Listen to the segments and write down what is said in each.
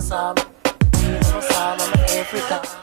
sama, mama sama, mama Africa.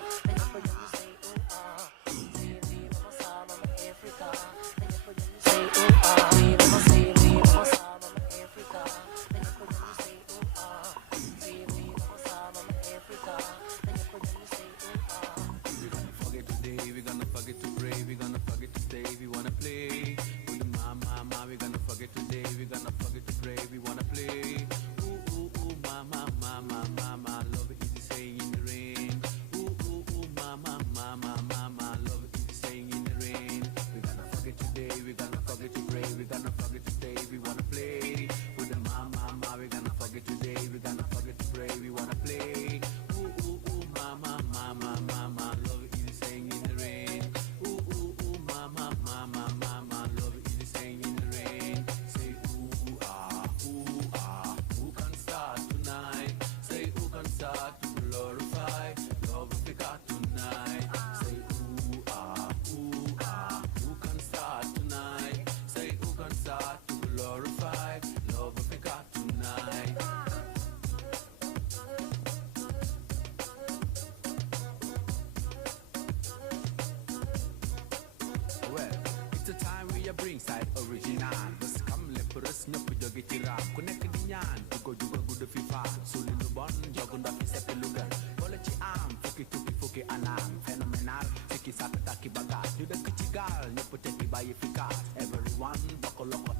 Ringside original bés xam lépp rës nëpp jóge ci raam ku nekk di ñaan jugo jugo gudd fi faa suli lu bon jogu ndox fi seppi lu gën boole ci am fukki tukki fukki anaam phénoménal sikki sàkk tàkki bagaas ñu dëkk ci gaal ñëpp tekki bàyyi fi kaas everyone bokk loko